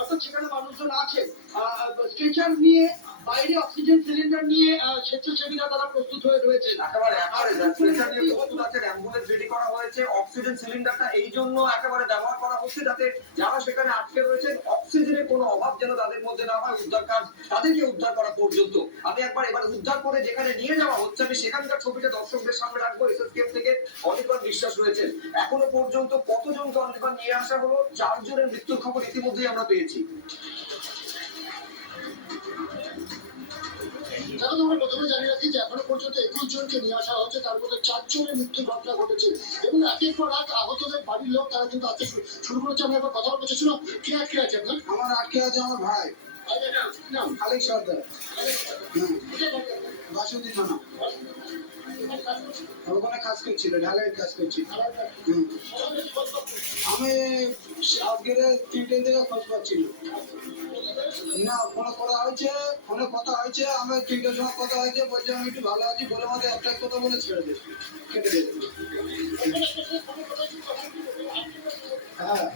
অর্থাৎ সেখানে মানুষজন আছেন স্ট্রেচার নিয়ে বাইরে অক্সিজেন সিলিন্ডার নিয়ে স্বেচ্ছাসেবীরা তারা প্রস্তুত হয়ে রয়েছেন। একেবারে স্ট্রেচার নিয়ে প্রস্তুত আছেন, অ্যাম্বুলেন্স রেডি করা হয়েছে। অক্সিজেন সিলিন্ডারটা এই জন্য একেবারে ব্যবহার করা হচ্ছে যাতে যারা সেখানে আটকে রয়েছেন অক্সিজেনের কোনো অভাব যেন তাদের মধ্যে না হয়। উদ্ধার কাজ তাদেরকে উদ্ধার করা পর্যন্ত আমি এবার উদ্ধার করে যেখানে নিয়ে যাওয়া হচ্ছে আমি সেখানকার ছবিটা দর্শকদের সামনে রাখবো। এসএসকেএফ থেকে অনির্বাণ বিশ্বাস রয়েছেন। এখনো পর্যন্ত কতজনকে অনির্বাণ নিয়ে আসা হলো? 4 জনের মৃত্যুর খবর ইতিমধ্যেই আমরা পেয়েছি। যারা তোমরা প্রথমে জানিয়ে রাখি যে এখনো পর্যন্ত 21 জনকে নিয়ে আসা হচ্ছে, তার মধ্যে 4 জনের মৃত্যুর ঘটনা ঘটেছে এবং একের পর এক আহতদের বাড়ির লোক তারা কিন্তু আসতে শুরু করেছে। আমরা এবার কথা বলতে ছিল কে আটকে আছে আপনার? আমার আটকে আছে আমার ভাই খালিক সর্দার, বাসন্তী থানা। ওখানে কাজ করছিল, ঢালাইয়ের কাজ করছিল। আমি আজকের 3টে থেকে খোঁজ পাচ্ছিল না, ফোনে করা হয়েছে, ফোনে কথা হয়েছে। আমার 3টের সময় কথা হয়েছে, বলছে আমি একটু ভালো আছি বলে আমাদের একটাই কথা বলে ছেড়ে দেবে, কেটে দেবে। হ্যাঁ